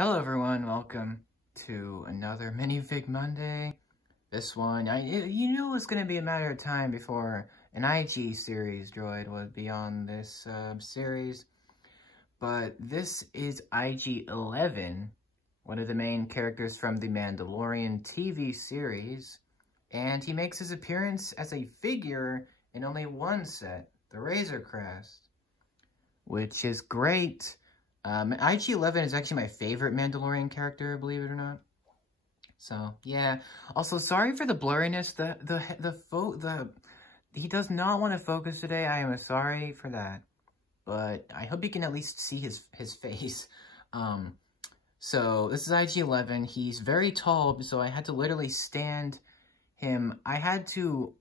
Hello everyone, welcome to another Minifig Monday. This one, you knew it was going to be a matter of time before an IG series droid would be on this series. But this is IG-11, one of the main characters from the Mandalorian TV series. And he makes his appearance as a figure in only one set, the Razor Crest, which is great. IG-11 is actually my favorite Mandalorian character, believe it or not. So, yeah. Also, sorry for the blurriness. He does not want to focus today. I am sorry for that. But I hope you can at least see his face. So, this is IG-11. He's very tall, so I had to literally stand him. I had to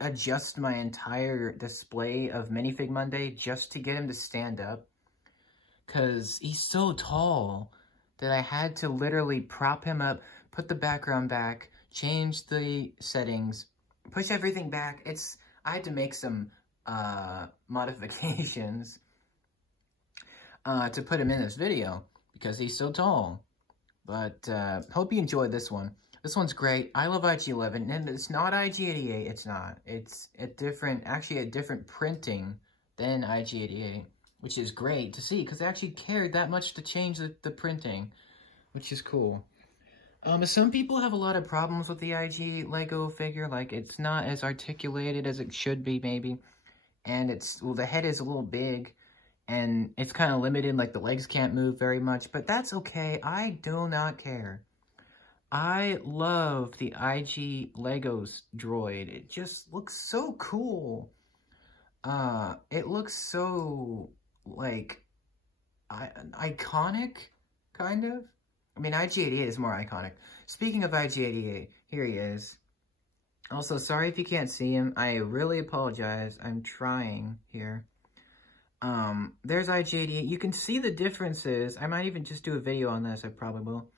adjust my entire display of Minifig Monday just to get him to stand up. Because he's so tall that I had to literally prop him up, put the background back, change the settings, push everything back. I had to make some modifications to put him in this video because he's so tall. But hope you enjoyed this one. This one's great. I love IG-11, and it's not IG-88. It's not. It's a different printing than IG-88. Which is great to see, because they actually cared that much to change the printing, which is cool. Some people have a lot of problems with the IG Lego figure, like it's not as articulated as it should be, maybe. And the head is a little big, and it's kind of limited, like the legs can't move very much, but that's okay. I do not care. I love the IG Legos droid. It just looks so cool. It looks so like iconic, kind of. I mean, IG-88 is more iconic. Speaking of IG-88, here he is. Also, sorry if you can't see him. I really apologize. I'm trying here. There's IG-88. You can see the differences. I might even just do a video on this. I probably will.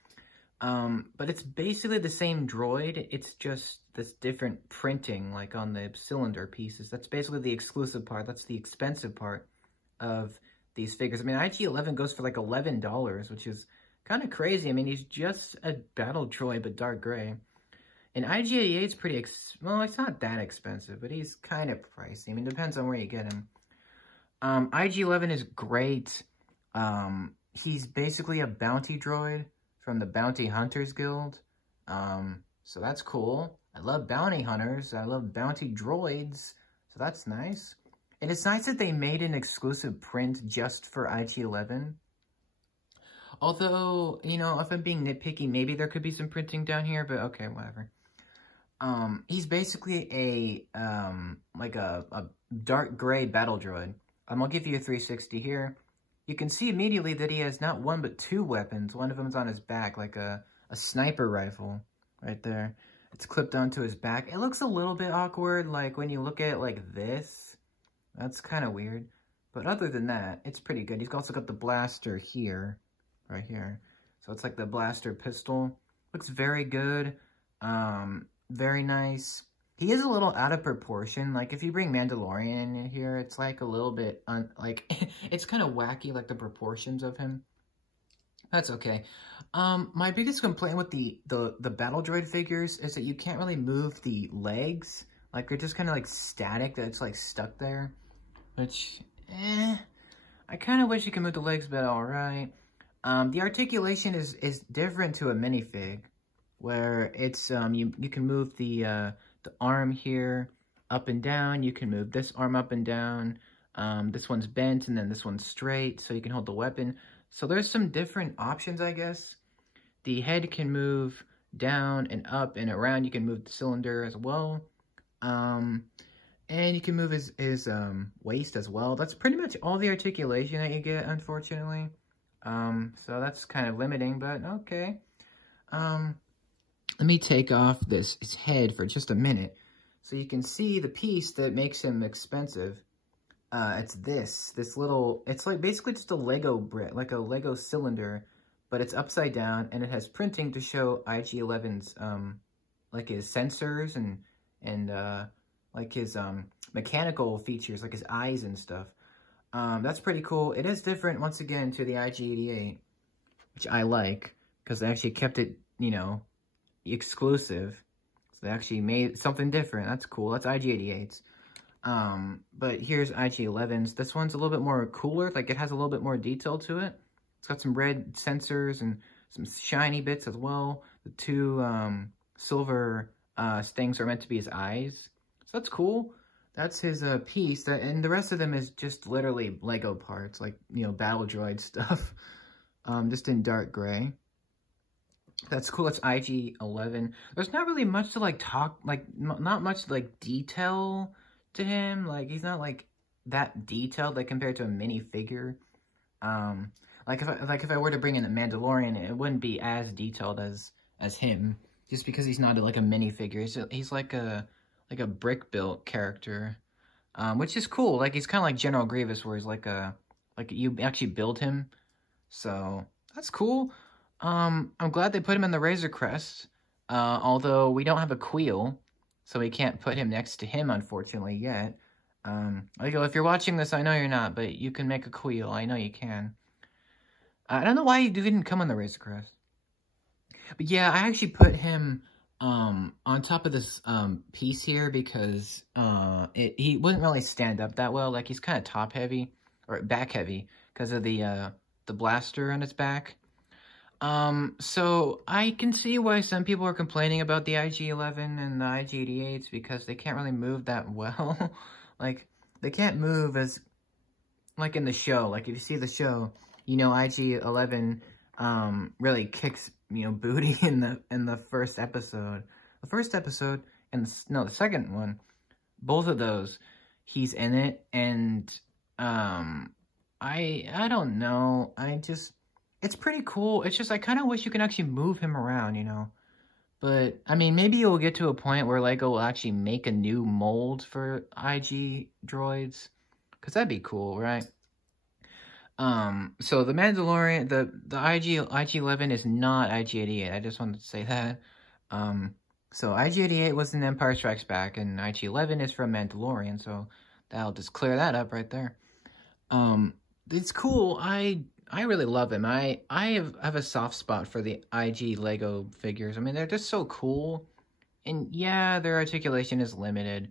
But it's basically the same droid. It's just this different printing, like on the cylinder pieces. That's basically the exclusive part. That's the expensive part of these figures. I mean, IG-11 goes for like $11, which is kind of crazy. I mean, he's just a battle droid, but dark gray. And IG-88 is pretty, well, it's not that expensive, but he's kind of pricey. I mean, it depends on where you get him. IG-11 is great. He's basically a bounty droid from the Bounty Hunters Guild. So that's cool. I love bounty hunters. I love bounty droids. So that's nice. And it's nice that they made an exclusive print just for IG-11. Although, you know, if I'm being nitpicky, maybe there could be some printing down here, but okay, whatever. He's basically like a dark gray battle droid. I'll give you a 360 here. You can see immediately that he has not one, but two weapons. One of them's on his back, like a sniper rifle right there. It's clipped onto his back. It looks a little bit awkward, like when you look at it like this. That's kind of weird. But other than that, it's pretty good. He's also got the blaster here, right here. So it's like the blaster pistol. Looks very good. Very nice. He is a little out of proportion. Like, if you bring Mandalorian in here, it's like a little bit, it's kind of wacky, like the proportions of him. That's okay. My biggest complaint with the battle droid figures is that you can't really move the legs. Like, they're just kind of like static, that it's like stuck there. Which, I kind of wish you could move the legs, but alright. The articulation is different to a minifig, where it's, you can move the arm here up and down. You can move this arm up and down. This one's bent, and then this one's straight, so you can hold the weapon. So there's some different options, I guess. The head can move down and up and around. You can move the cylinder as well. And you can move his waist as well. That's pretty much all the articulation that you get, unfortunately. So that's kind of limiting, but okay. Let me take off his head for just a minute so you can see the piece that makes him expensive. It's this little, it's like basically just a Lego brick, like a Lego cylinder, but it's upside down, and it has printing to show IG-11's, like his sensors and like his mechanical features, like his eyes and stuff. That's pretty cool. It is different, once again, to the IG-88. which I like, because they actually kept it, you know, exclusive. So they actually made something different. That's cool. That's IG-88s. But here's IG-11s. This one's a little bit more cooler. Like, it has a little bit more detail to it. It's got some red sensors and some shiny bits as well. The two silver stings are meant to be his eyes. So that's cool. That's his piece. And the rest of them is just literally Lego parts, like, you know, Battle Droid stuff. Just in dark gray. That's cool. That's IG-11. There's not really much to, like, talk, like, not much, like, detail to him. Like, he's not, like, that detailed, like, compared to a minifigure. Like, if I were to bring in a Mandalorian, it wouldn't be as detailed as him, just because he's not, like, a minifigure. He's like a brick-built character, which is cool. Like, he's kind of like General Grievous, where he's like you actually build him. So, that's cool. I'm glad they put him in the Razor Crest, although we don't have a Queel, so we can't put him next to him, unfortunately, yet. If you're watching this, I know you're not, but you can make a Queel. I know you can. I don't know why he didn't come on the Razor Crest. But yeah, I actually put him on top of this piece here because he wouldn't really stand up that well. Like, he's kind of top heavy, or back heavy, because of the blaster on its back. So I can see why some people are complaining about the IG-11 and the IG-88s because they can't really move that well. Like, they can't move as, like, in the show. Like, if you see the show, you know, IG-11 really kicks, you know, booty in the first episode. The first episode and the second one, both of those, he's in it, and I don't know. It's pretty cool. It's just I kind of wish you can actually move him around, you know. But, I mean, maybe it will get to a point where Lego will actually make a new mold for IG droids. Because that'd be cool, right? So the Mandalorian, the IG-11 is not IG-88. I just wanted to say that. So IG-88 was in Empire Strikes Back, and IG-11 is from Mandalorian, so that'll just clear that up right there. It's cool. I really love him. I have a soft spot for the IG Lego figures. I mean, they're just so cool. And yeah, their articulation is limited.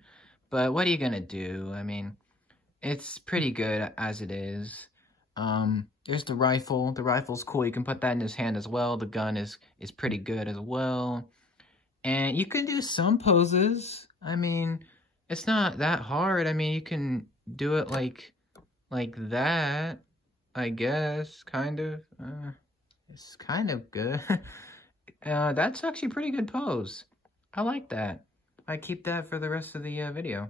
But what are you gonna do? I mean, it's pretty good as it is. There's the rifle. The rifle's cool. You can put that in his hand as well. The gun is pretty good as well. And you can do some poses. I mean, it's not that hard. I mean, you can do it like that. I guess, kind of. It's kind of good. That's actually a pretty good pose. I like that. I keep that for the rest of the video.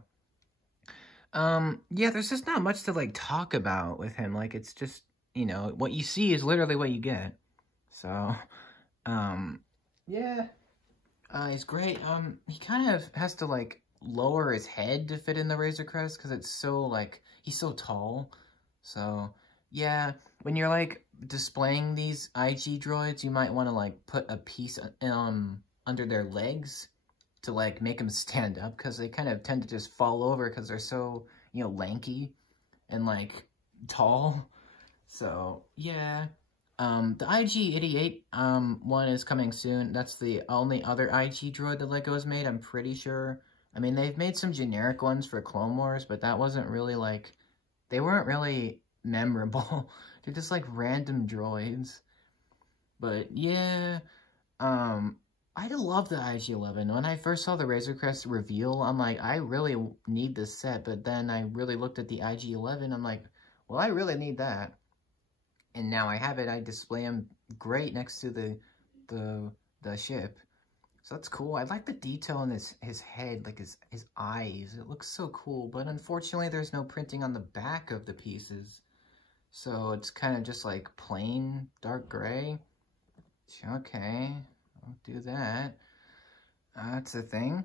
Yeah, there's just not much to, like, talk about with him. Like, it's just, you know, what you see is literally what you get. So, yeah. He's great. He kind of has to, like, lower his head to fit in the Razor Crest, because it's so, like, he's so tall. So, yeah, when you're, like, displaying these IG droids, you might want to, like, put a piece under their legs to, like, make them stand up, because they kind of tend to just fall over because they're so, you know, lanky and, like, tall. So, yeah. The IG-88 one is coming soon. That's the only other IG droid that Lego has made, I'm pretty sure. I mean, they've made some generic ones for Clone Wars, but that wasn't really, like, they weren't really memorable. They're just, like, random droids. But, yeah, I love the IG-11. When I first saw the Razor Crest reveal, I'm like, I really need this set. But then I really looked at the IG-11, I'm like, well, I really need that. And now I have it. I display him great next to the ship. So that's cool. I like the detail in his head, like his eyes. It looks so cool. But unfortunately, there's no printing on the back of the pieces. So it's kind of just like plain dark gray. Okay, I'll do that. That's the thing.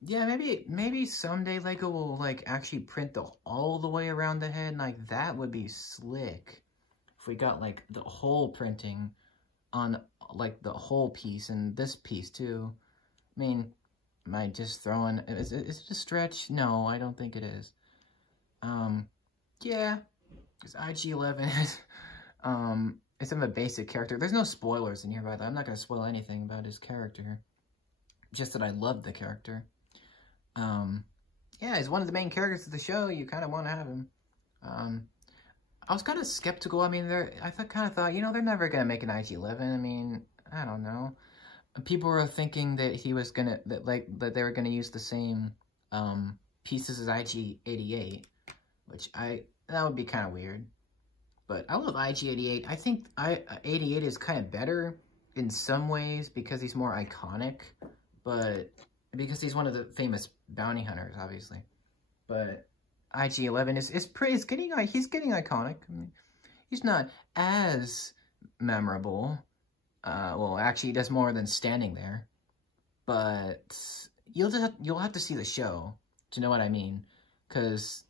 Yeah, maybe someday Lego will, like, actually print all the way around the head. Like, that would be slick. If we got, like, the whole printing on, like, the whole piece and this piece, too. I mean, am I just throwing... Is it a stretch? No, I don't think it is. Yeah. Because IG-11 is... it's of a basic character. There's no spoilers in here, by the way. I'm not going to spoil anything about his character. Just that I love the character. Yeah, he's one of the main characters of the show. You kind of want to have him. I was kind of skeptical. I mean, I kind of thought, you know, they're never going to make an IG-11. I mean, I don't know. People were thinking that he was going to, that they were going to use the same pieces as IG-88, which that would be kind of weird. But I love IG-88. I think 88 is kind of better in some ways because he's more iconic, but because he's one of the famous bounty hunters, obviously. But IG-11 he's getting iconic. I mean, he's not as memorable. Well, actually, he does more than standing there. But you'll have to see the show to know what I mean. Because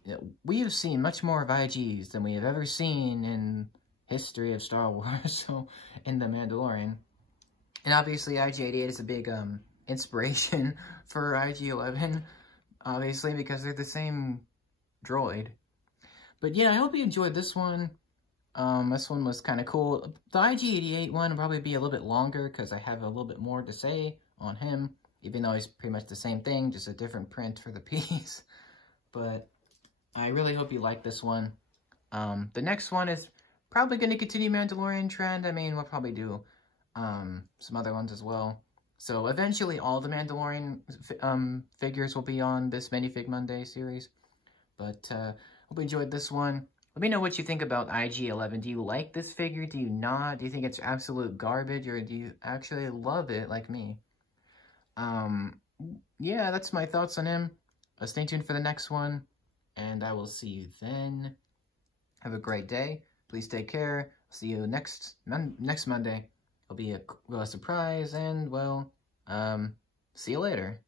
we have seen much more of IGs than we have ever seen in history of Star Wars, so in The Mandalorian. And obviously, IG-88 is a big inspiration for IG-11, obviously, because they're the same droid. But yeah, I hope you enjoyed this one. This one was kind of cool. The IG-88 one will probably be a little bit longer, because I have a little bit more to say on him, even though he's pretty much the same thing, just a different print for the piece. But I really hope you like this one. The next one is probably going to continue Mandalorian trend. I mean, we'll probably do some other ones as well. So eventually all the Mandalorian figures will be on this Minifig Monday series. But hope you enjoyed this one. Let me know what you think about IG-11. Do you like this figure? Do you not? Do you think it's absolute garbage? Or do you actually love it like me? Yeah, that's my thoughts on him. Stay tuned for the next one, and I will see you then. Have a great day. Please take care. See you next Monday. It'll be a surprise, and, well, see you later.